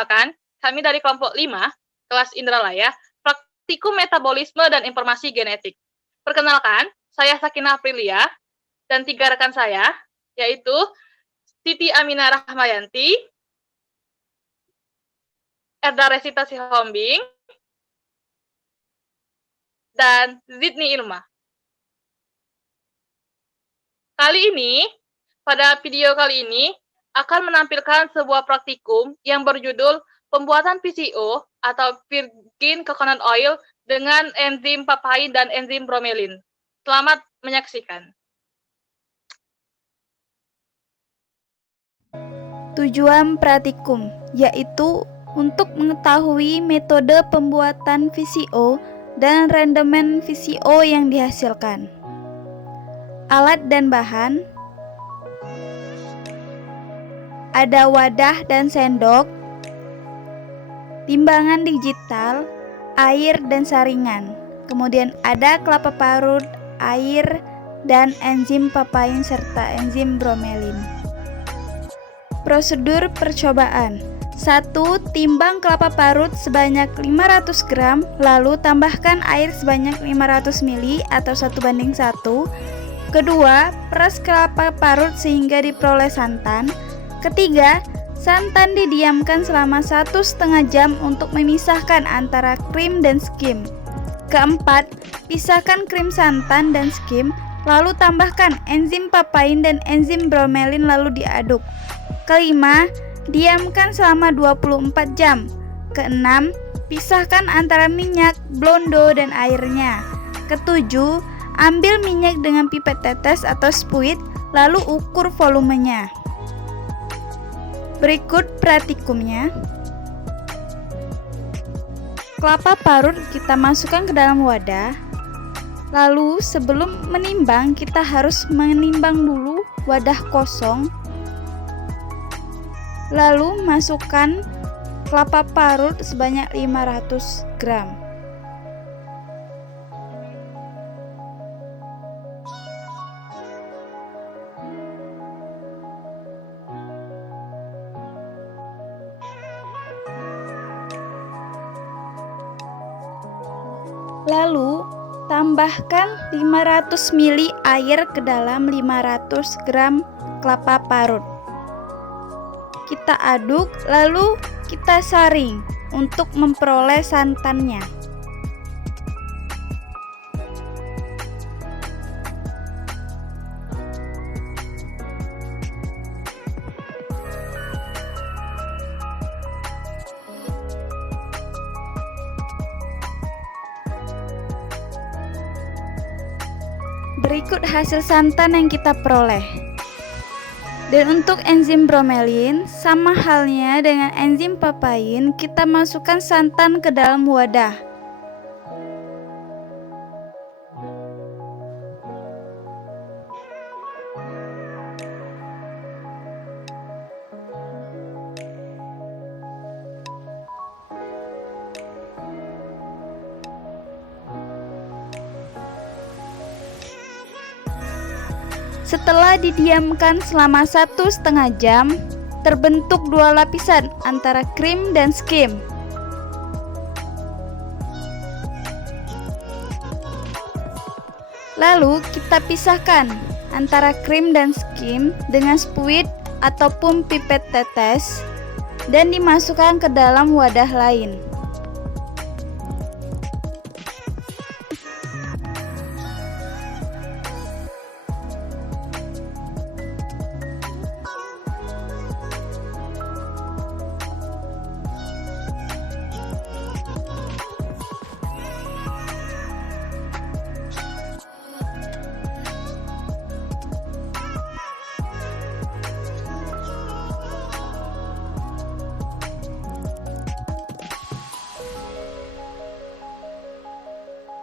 Perkenalkan, kami dari kelompok 5, kelas Indralaya, praktikum metabolisme dan informasi genetik. Perkenalkan, saya Sakinah Aprilia dan 3 rekan saya, yaitu Siti Aminah Rahmayanti, Erda Resita Sihombing, dan Zidni Ilma. Pada video kali ini, akan menampilkan sebuah praktikum yang berjudul pembuatan PCO atau Virgin Coconut Oil dengan enzim papain dan enzim bromelin. Selamat menyaksikan. Tujuan praktikum yaitu untuk mengetahui metode pembuatan VCO dan rendemen VCO yang dihasilkan. Alat dan bahan: ada wadah dan sendok, timbangan digital, air dan saringan. Kemudian ada kelapa parut, air, dan enzim papain serta enzim bromelin. Prosedur percobaan: 1. Timbang kelapa parut sebanyak 500 gram, lalu tambahkan air sebanyak 500 ml atau 1:1. Kedua, peras kelapa parut sehingga diperoleh santan. Ketiga, santan didiamkan selama 1,5 jam untuk memisahkan antara krim dan skim. Keempat, pisahkan krim santan dan skim, lalu tambahkan enzim papain dan enzim bromelin lalu diaduk. Kelima, diamkan selama 24 jam. Keenam, pisahkan antara minyak, blondo, dan airnya. Ketujuh, ambil minyak dengan pipet tetes atau spuit, lalu ukur volumenya. Berikut praktikumnya. Kelapa parut kita masukkan ke dalam wadah. Lalu sebelum menimbang, kita harus menimbang dulu wadah kosong. Lalu masukkan kelapa parut sebanyak 500 gram. Lalu tambahkan 500 ml air ke dalam 500 gram kelapa parut. Kita aduk, lalu kita saring untuk memperoleh santannya. Berikut hasil santan yang kita peroleh. Dan untuk enzim bromelin, sama halnya dengan enzim papain, kita masukkan santan ke dalam wadah. Setelah didiamkan selama 1,5 jam, terbentuk 2 lapisan antara krim dan skim. Lalu kita pisahkan antara krim dan skim dengan spuit ataupun pipet tetes dan dimasukkan ke dalam wadah lain.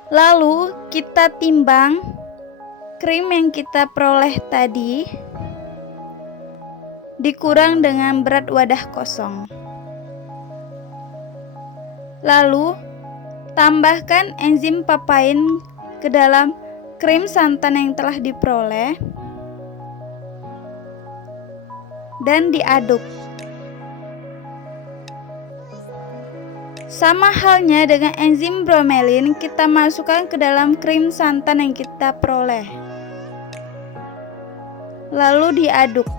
Lalu kita timbang krim yang kita peroleh tadi dikurang dengan berat wadah kosong. Lalu tambahkan enzim papain ke dalam krim santan yang telah diperoleh dan diaduk. Sama halnya dengan enzim bromelin, kita masukkan ke dalam krim santan yang kita peroleh. Lalu diaduk.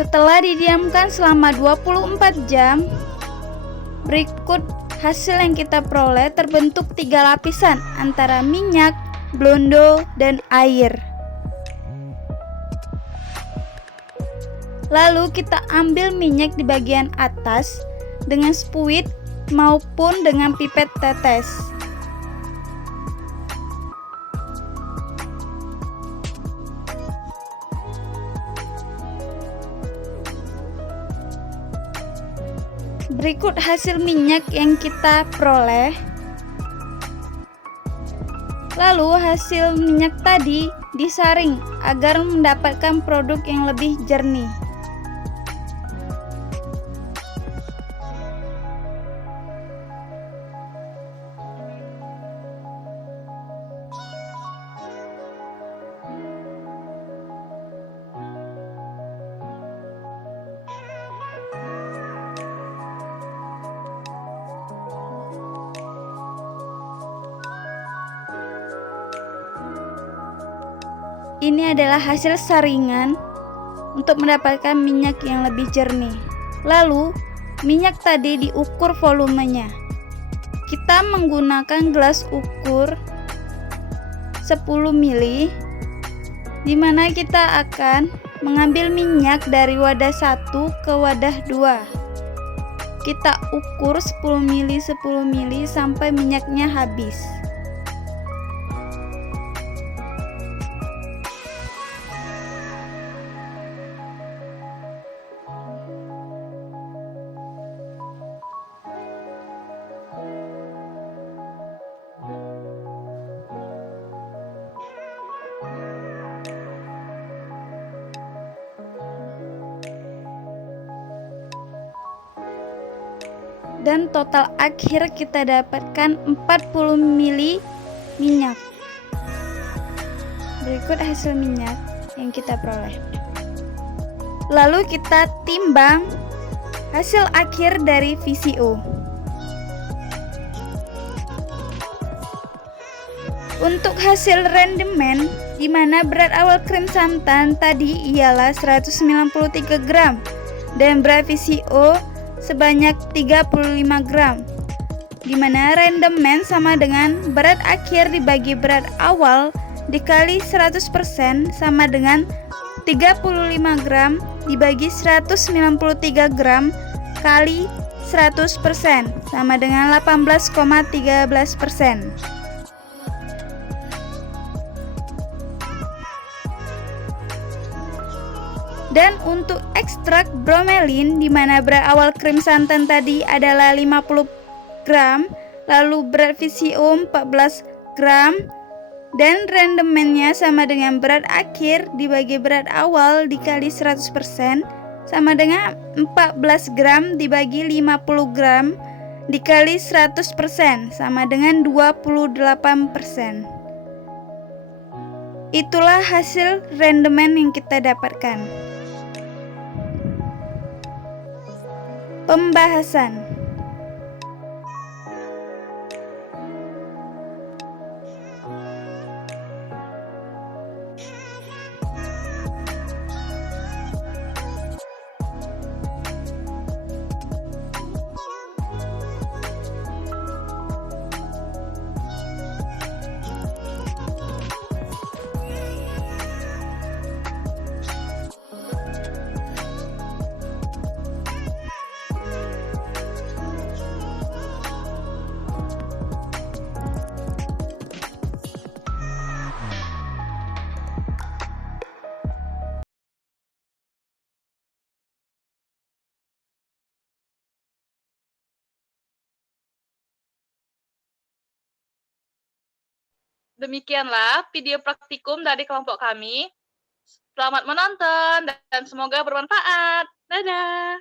Setelah didiamkan selama 24 jam, berikut hasil yang kita peroleh terbentuk 3 lapisan antara minyak, blondo, dan air. Lalu kita ambil minyak di bagian atas dengan spuit maupun dengan pipet tetes. Berikut hasil minyak yang kita peroleh. Lalu hasil minyak tadi disaring agar mendapatkan produk yang lebih jernih. Ini adalah hasil saringan untuk mendapatkan minyak yang lebih jernih. Lalu, minyak tadi diukur volumenya. Kita menggunakan gelas ukur 10 ml, di mana kita akan mengambil minyak dari wadah 1 ke wadah 2. Kita ukur 10 ml sampai minyaknya habis. Dan total akhir kita dapatkan 40 ml minyak. Berikut hasil minyak yang kita peroleh. Lalu kita timbang hasil akhir dari VCO. Untuk hasil rendemen, di mana berat awal krim santan tadi ialah 193 gram dan berat VCO sebanyak 35 gram, di mana rendemen sama dengan berat akhir dibagi berat awal dikali 100% sama dengan 35 gram dibagi 193 gram kali 100% sama dengan 18,13%. Dan untuk ekstrak bromelin, di mana berat awal krim santan tadi adalah 50 gram, lalu berat VCO 14 gram, dan rendemennya sama dengan berat akhir dibagi berat awal dikali 100% sama dengan 14 gram dibagi 50 gram dikali 100% sama dengan 28%. Itulah hasil rendemen yang kita dapatkan. Pembahasan. Demikianlah video praktikum dari kelompok kami. Selamat menonton dan semoga bermanfaat. Dadah!